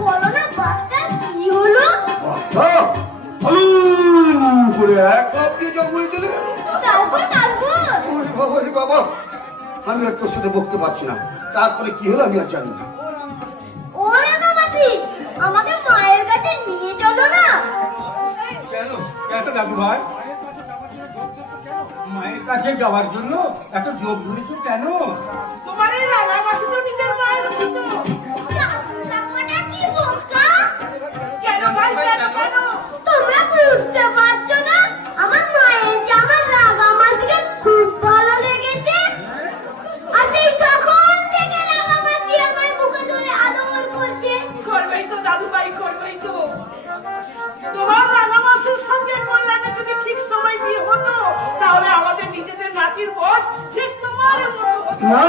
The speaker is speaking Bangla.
বলো না বাচ্চা কি হলো? বাবা আমি আর তোর সাথে বকতে পারছি না। তারপরে কি হলো আমি আর জানি না। ওরে বাবাজি, আমাকে মায়ের কাছে নিয়ে চলো না। কেন কেন দাদু ভাই, মায়ের কাছে যাওয়ার জন্য এত জোর ধরেছো কেন? তোমার এই রাঙা মাসি তো নিজের মায়ের মতো। জামাটা কি বোকা? কেন ভাই কেন কেন? তোমরা বুঝতে পারছো না? আমার মায়ের যে আমার রাগা মাসিকে খুব ভালো লেগেছে। আর এই তখন থেকে রাগা মাসি আমার বুকে ধরে আদর করছে। করবেই তো দাদু ভাই, করবেই তো। তোমার রাঙা মাসির সঙ্গে কল্যাণে যদি ঠিক সময় বিয়ে হতো, তাহলে আমাদের নিজেদের নাতির বয়স ঠিক তোমার মতো হতো। না